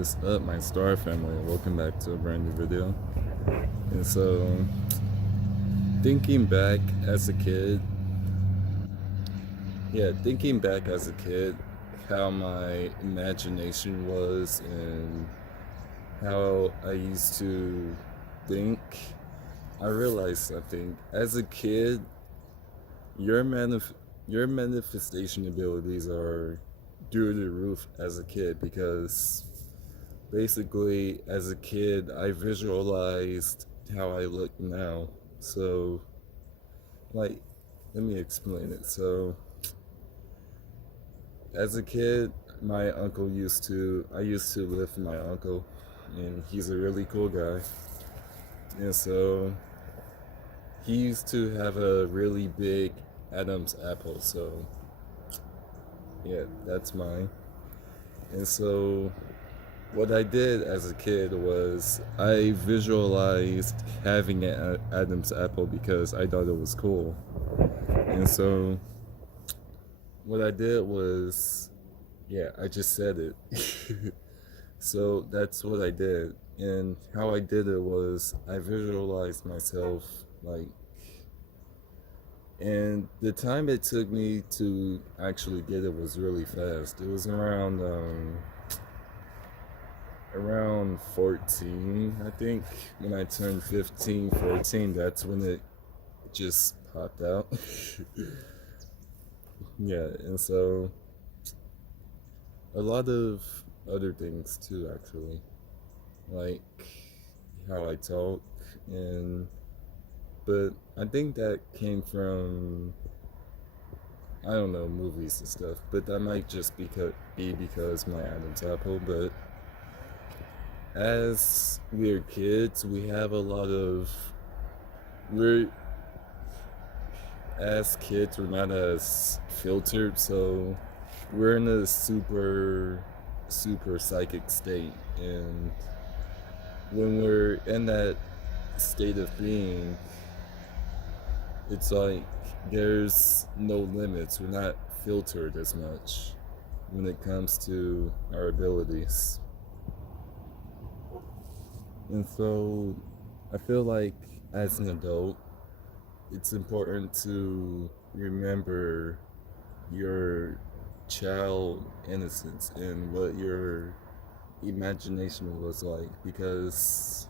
What is up, my Star family? Welcome back to a brand new video. And so, thinking back as a kid, how my imagination was and how I used to think, I realized something. As a kid, your your manifestation abilities are through the roof as a kid because basically as a kid I visualized how I look now. So like let me explain it. So as a kid, I used to live with my uncle, and he's a really cool guy. And so he used to have a really big Adam's apple. So yeah, that's mine. And so what I did as a kid was I visualized having an Adam's apple because I thought it was cool. And so what I did was, yeah, I just said it. So that's what I did. And how I did it was I visualized myself like, and the time it took me to actually get it was really fast. It was around 14, I think. When I turned 15, 14, that's when it just popped out. Yeah, and so a lot of other things too, actually, like how I talk, and but I think that came from, I don't know, movies and stuff, but that might just be because my Adam's apple. But as we're kids, we have a lot of, we're, as kids, we're not as filtered, so we're in a super psychic state. And when we're in that state of being, it's like there's no limits. We're not filtered as much when it comes to our abilities. And so I feel like as an adult, it's important to remember your child innocence and what your imagination was like, because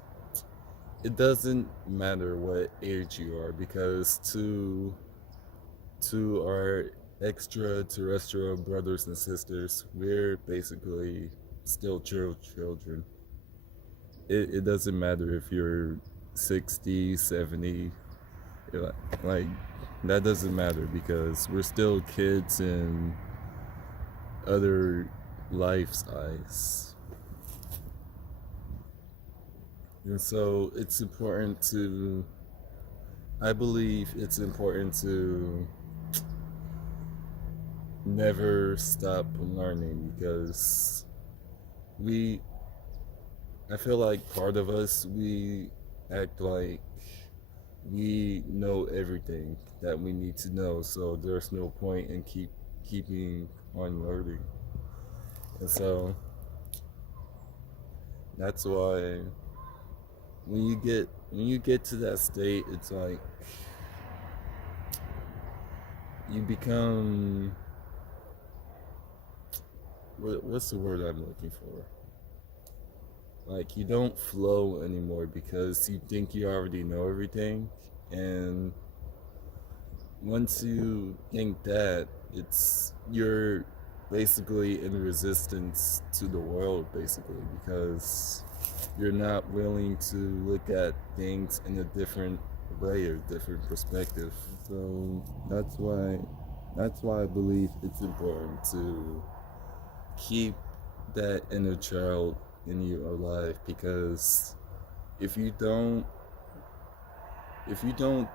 it doesn't matter what age you are, because to our extraterrestrial brothers and sisters, we're basically still children. It doesn't matter if you're 60, 70, like that doesn't matter, because we're still kids in other life's eyes. And so I believe it's important to never stop learning, because I feel like part of us, we act like we know everything that we need to know, so there's no point in keeping on learning. And so that's why when you get to that state, it's like you become, what's the word I'm looking for? Like, you don't flow anymore because you think you already know everything. And once you think that, you're basically in resistance to the world, basically, because you're not willing to look at things in a different way or different perspective. So that's why I believe it's important to keep that inner child in you alive, because if you don't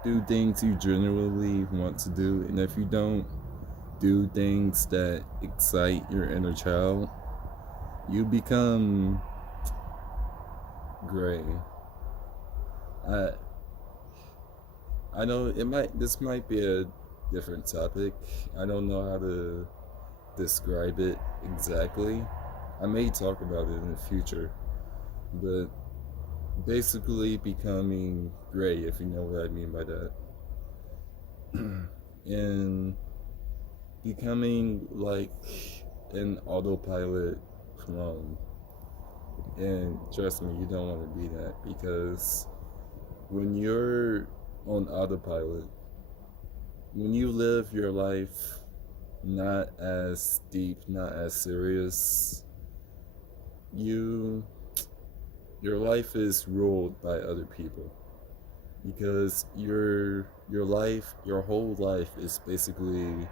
do things you genuinely want to do, and if you don't do things that excite your inner child, you become gray. I I know this might be a different topic. I don't know how to describe it exactly, I may talk about it in the future, but basically becoming gray, if you know what I mean by that. And becoming like an autopilot clone. And trust me, you don't want to be that, because when you're on autopilot, when you live your life not as deep, not as serious, you your life is ruled by other people, because your whole life is basically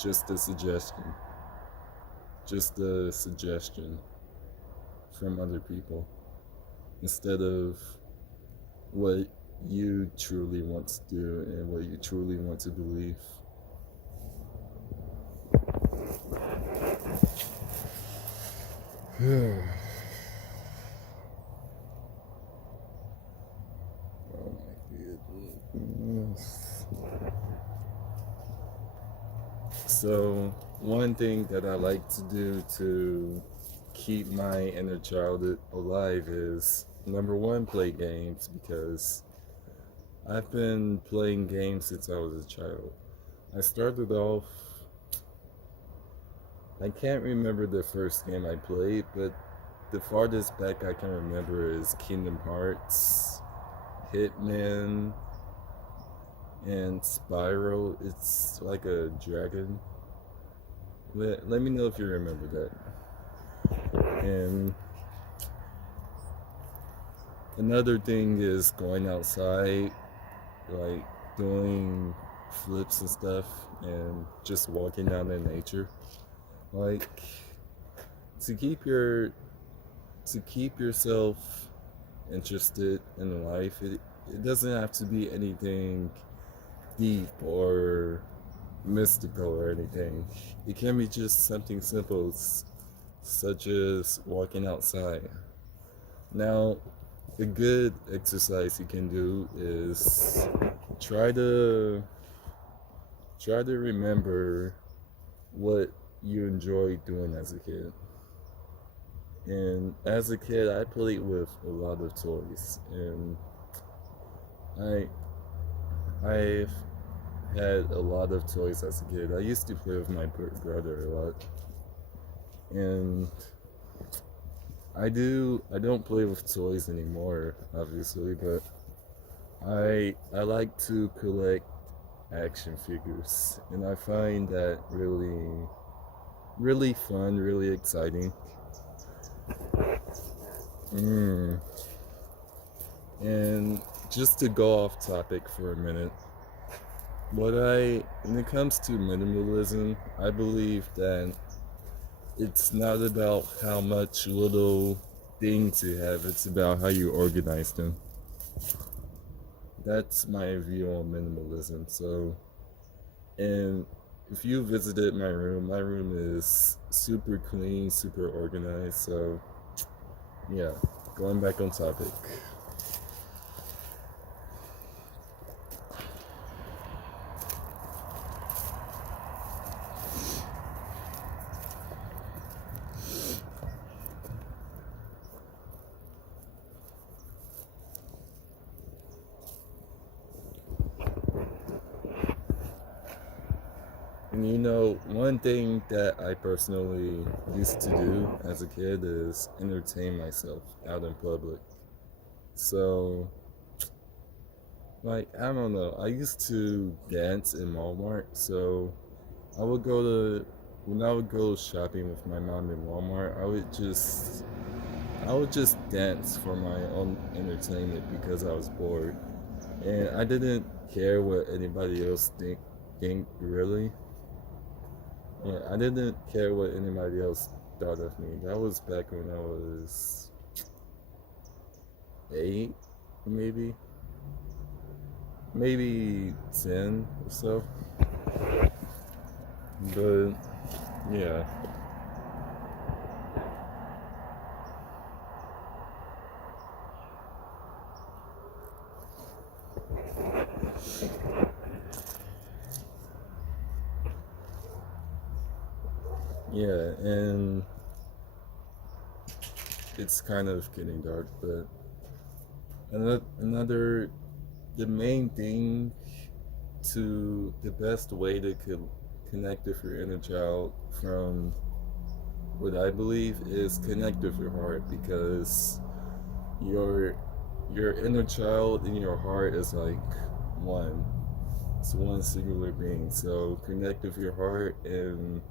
just a suggestion, just a suggestion from other people, instead of what you truly want to do and what you truly want to believe. Oh my goodness. So, one thing that I like to do to keep my inner child alive is, number one, play games, because I've been playing games since I was a child. I started off, I can't remember the first game I played, but the farthest back I can remember is Kingdom Hearts, Hitman, and Spyro. It's like a dragon. Let me know if you remember that. And another thing is going outside, like doing flips and stuff, and just walking out in nature. Like, to keep yourself interested in life, it doesn't have to be anything deep or mystical or anything. It can be just something simple, such as walking outside. Now, a good exercise you can do is try to remember what you enjoyed doing as a kid. And as a kid, I played with a lot of toys, and I I've had a lot of toys as a kid. I used to play with my brother a lot, and I don't play with toys anymore, obviously, but I like to collect action figures, and I find that really fun, really exciting. And just to go off topic for a minute, when it comes to minimalism, I believe that it's not about how much little things you have, it's about how you organize them. That's my view on minimalism. So, and if you visited my room is super clean, super organized. So, yeah, going back on topic. And one thing that I personally used to do as a kid is entertain myself out in public. So, like, I don't know, I used to dance in Walmart. So, I would go to, when I would go shopping with my mom in Walmart, I would just dance for my own entertainment because I was bored. And I didn't care what anybody else think really. Yeah, I didn't care what anybody else thought of me. That was back when I was 8, maybe 10 or so. But yeah, yeah, and it's kind of getting dark, but another the main thing to the best way to connect with your inner child from what I believe is connect with your heart, because your your inner child and your heart is like one. It's one singular being. So connect with your heart and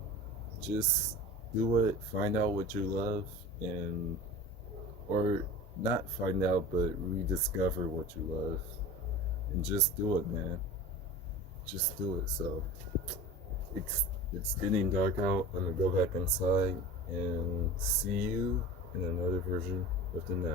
just do it. Find out what you love, and or not find out, but rediscover what you love, and just do it, man. Just do it. So it's getting dark out. I'm gonna go back inside and see you in another version of the now.